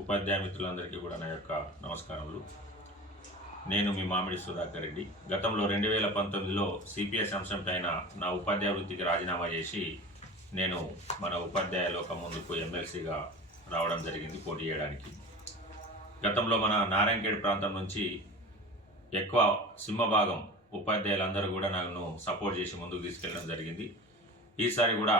ఉపాధ్యాయ మిత్రులందరికీ కూడా నా యొక్క నమస్కారములు. నేను మీ మామిడి సుధాకర్ రెడ్డి. గతంలో రెండు వేల పంతొమ్మిదిలో సిపిఎస్ అంశం పైన నా ఉపాధ్యాయ వృత్తికి రాజీనామా చేసి నేను మన ఉపాధ్యాయ లోకం ముందుకు ఎమ్మెల్సీగా రావడం జరిగింది పోటీ చేయడానికి. గతంలో మన నారాయణఖేడ్ ప్రాంతం నుంచి ఎక్కువ సింహభాగం ఉపాధ్యాయులందరూ కూడా నన్ను సపోర్ట్ చేసి ముందుకు తీసుకెళ్ళడం జరిగింది. ఈసారి కూడా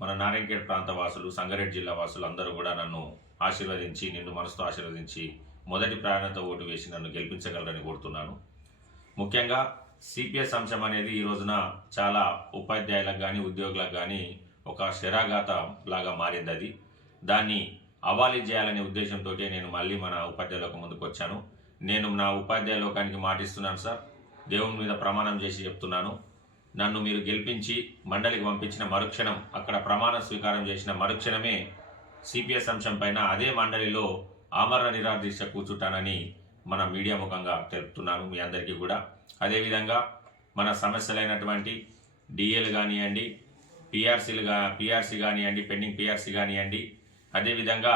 మన నారాయణఖేడ్ ప్రాంత వాసులు సంగారెడ్డి జిల్లా వాసులు అందరూ కూడా నన్ను ఆశీర్వదించి నిన్ను మనసుతో ఆశీర్వదించి మొదటి ప్రాధాన్యత ఓటు వేసి నన్ను గెలిపించగలరని కోరుతున్నాను. ముఖ్యంగా సిపిఎస్ అంశం అనేది ఈ రోజున చాలా ఉపాధ్యాయులకు కానీ ఉద్యోగులకు కానీ ఒక శరాఘాత లాగా మారింది అది. దాన్ని అవాలి చేయాలనే ఉద్దేశంతో నేను మళ్ళీ మన ఉపాధ్యాయులకు ముందుకు వచ్చాను. నేను నా ఉపాధ్యాయ లోకానికి మాటిస్తున్నాను సార్. దేవుని మీద ప్రమాణం చేసి చెప్తున్నాను. నన్ను మీరు గెలిపించి మండలికి పంపించిన మరుక్షణం అక్కడ ప్రమాణ స్వీకారం చేసిన మరుక్షణమే సిపిఎస్ అంశం పైన అదే మండలిలో ఆమరణ నిరాదీక్ష కూర్చుంటానని మన మీడియా ముఖంగా తెలుపుతున్నాను మీ అందరికీ కూడా. అదేవిధంగా మన సమస్యలైనటువంటి డిఎల్ కానివ్వండి పిఆర్సీలు గా పిఆర్సీ కానివ్వండి పెండింగ్ పిఆర్సీ కానివ్వండి అదేవిధంగా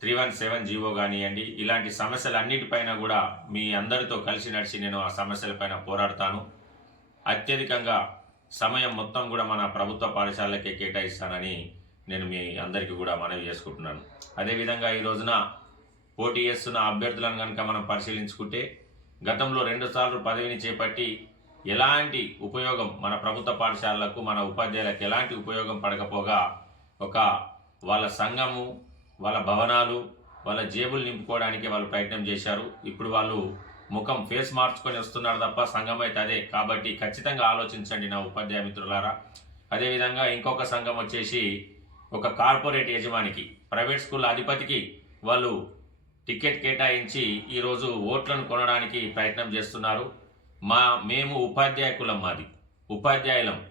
త్రీ వన్ సెవెన్ జీవో కానివ్వండి ఇలాంటి సమస్యలన్నిటిపైన కూడా మీ అందరితో కలిసి నడిచి నేను ఆ సమస్యలపైన పోరాడతాను. అత్యధికంగా సమయం మొత్తం కూడా మన ప్రభుత్వ పాఠశాలకే కేటాయిస్తానని నేను మీ అందరికీ కూడా మనవి చేసుకుంటున్నాను. అదేవిధంగా ఈ రోజున పోటీ చేస్తున్న అభ్యర్థులను కనుక మనం పరిశీలించుకుంటే గతంలో రెండుసార్లు పదవిని చేపట్టి ఎలాంటి ఉపయోగం మన ప్రభుత్వ పాఠశాలలకు మన ఉపాధ్యాయులకు ఎలాంటి ఉపయోగం పడకపోగా ఒక వాళ్ళ సంఘము వాళ్ళ భవనాలు వాళ్ళ జేబులు నింపుకోవడానికి వాళ్ళు ప్రయత్నం చేశారు. ఇప్పుడు వాళ్ళు ముఖం ఫేస్ మార్చుకొని వస్తున్నారు తప్ప సంఘం అయితే అదే. కాబట్టి ఖచ్చితంగా ఆలోచించండి నా ఉపాధ్యాయ మిత్రులారా. అదేవిధంగా ఇంకొక సంఘం వచ్చేసి ఒక కార్పొరేట్ యజమానికి ప్రైవేట్ స్కూల్ అధిపతికి వాళ్ళు టికెట్ కేటాయించి ఈరోజు ఓట్లను కొనడానికి ప్రయత్నం చేస్తున్నారు. మా మేము ఉపాధ్యాయ కులం మాది. ఉపాధ్యాయులం.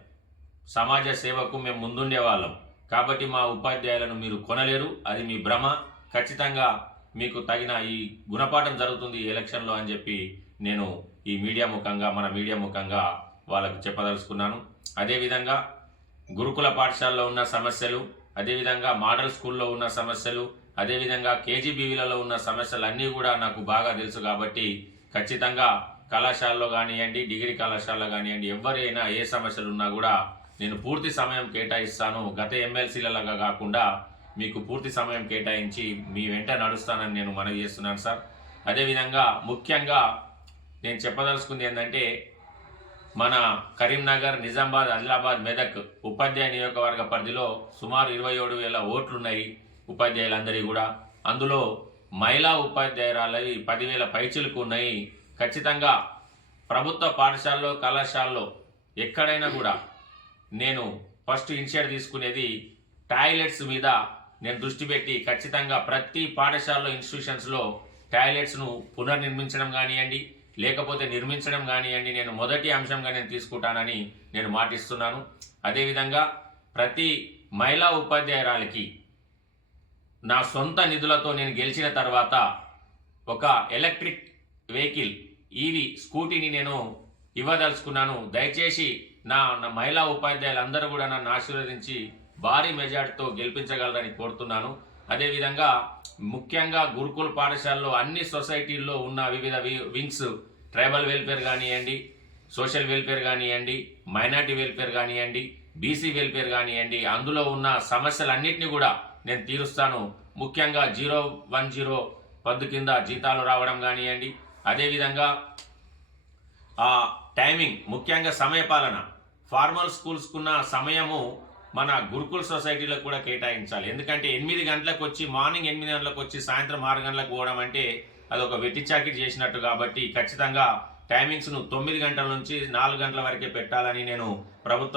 సమాజ సేవకు మేము ముందుండే వాళ్ళం. కాబట్టి మా ఉపాధ్యాయులను మీరు కొనలేరు. అది మీ భ్రమ. ఖచ్చితంగా మీకు తగిన ఈ గుణపాఠం జరుగుతుంది ఈ ఎలక్షన్లో అని చెప్పి నేను ఈ మీడియా ముఖంగా మన మీడియా ముఖంగా వాళ్ళకు చెప్పదలుచుకున్నాను. అదేవిధంగా గురుకుల పాఠశాలలో ఉన్న సమస్యలు అదేవిధంగా మోడల్ స్కూల్లో ఉన్న సమస్యలు అదేవిధంగా కేజీబీవీలలో ఉన్న సమస్యలు అన్నీ కూడా నాకు బాగా తెలుసు కాబట్టి ఖచ్చితంగా కళాశాలలో కానివ్వండి డిగ్రీ కళాశాలలో కానివ్వండి ఎవరైనా ఏ సమస్యలు ఉన్నా కూడా నేను పూర్తి సమయం కేటాయిస్తాను. గత ఎమ్మెల్సీలలాగా కాకుండా మీకు పూర్తి సమయం కేటాయించి మీ వెంట నడుస్తానని నేను మనవి చేస్తున్నాను సార్. అదేవిధంగా ముఖ్యంగా నేను చెప్పదలుచుకుంది ఏంటంటే మన కరీంనగర్ నిజామాబాద్ ఆదిలాబాద్ మెదక్ ఉపాధ్యాయ నియోజకవర్గ పరిధిలో సుమారు ఇరవై ఏడు వేల ఓట్లున్నాయి ఉపాధ్యాయులందరికీ కూడా. అందులో మహిళా ఉపాధ్యాయురాలవి పదివేల పైచులకు ఉన్నాయి. ఖచ్చితంగా ప్రభుత్వ పాఠశాలలో కళాశాలలో ఎక్కడైనా కూడా నేను ఫస్ట్ ఇనిషియేట్ తీసుకునేది టాయిలెట్స్ మీద నేను దృష్టి పెట్టి ఖచ్చితంగా ప్రతి పాఠశాలలో ఇన్స్టిట్యూషన్స్లో టాయిలెట్స్ను పునర్నిర్మించడం కానివ్వండి లేకపోతే నిర్మించడం కానివ్వండి నేను మొదటి అంశంగా నేను తీసుకుంటానని నేను మాటిస్తున్నాను. అదేవిధంగా ప్రతి మహిళా ఉపాధ్యాయురాలకి నా సొంత నిధులతో నేను గెలిచిన తర్వాత ఒక ఎలక్ట్రిక్ వెహికల్ ఈవి స్కూటీని నేను ఇవ్వదలుచుకున్నాను. దయచేసి నా నా మహిళా ఉపాధ్యాయులందరూ కూడా నన్ను ఆశీర్వదించి భారీ మెజార్టీతో గెలిపించగలరని కోరుతున్నాను. అదేవిధంగా ముఖ్యంగా గురుకుల పాఠశాలలో అన్ని సొసైటీల్లో ఉన్న వివిధ వి- వింగ్స్ ట్రైబల్ వెల్ఫేర్ కానివ్వండి సోషల్ వెల్ఫేర్ కానివ్వండి మైనార్టీ వెల్ఫేర్ కానివ్వండి బీసీ వెల్ఫేర్ కానివ్వండి అందులో ఉన్న సమస్యలన్నింటినీ కూడా నేను తీరుస్తాను. ముఖ్యంగా జీరో వన్ జీరో పద్దు కింద జీతాలు రావడం కానివ్వండి అదేవిధంగా ఆ టైమింగ్ ముఖ్యంగా సమయపాలన ఫార్మల్ స్కూల్స్కున్న సమయము మన గురుకుల్ సొసైటీలకు కూడా కేటాయించాలి. ఎందుకంటే ఎనిమిది గంటలకు వచ్చి మార్నింగ్ ఎనిమిది గంటలకు వచ్చి సాయంత్రం ఆరు గంటలకు పోవడం అంటే అదొక వెట్టి చాకిరి చేసినట్టు కాబట్టి ఖచ్చితంగా టైమింగ్స్ను తొమ్మిది గంటల నుంచి నాలుగు గంటల వరకే పెట్టాలని నేను ప్రభుత్వం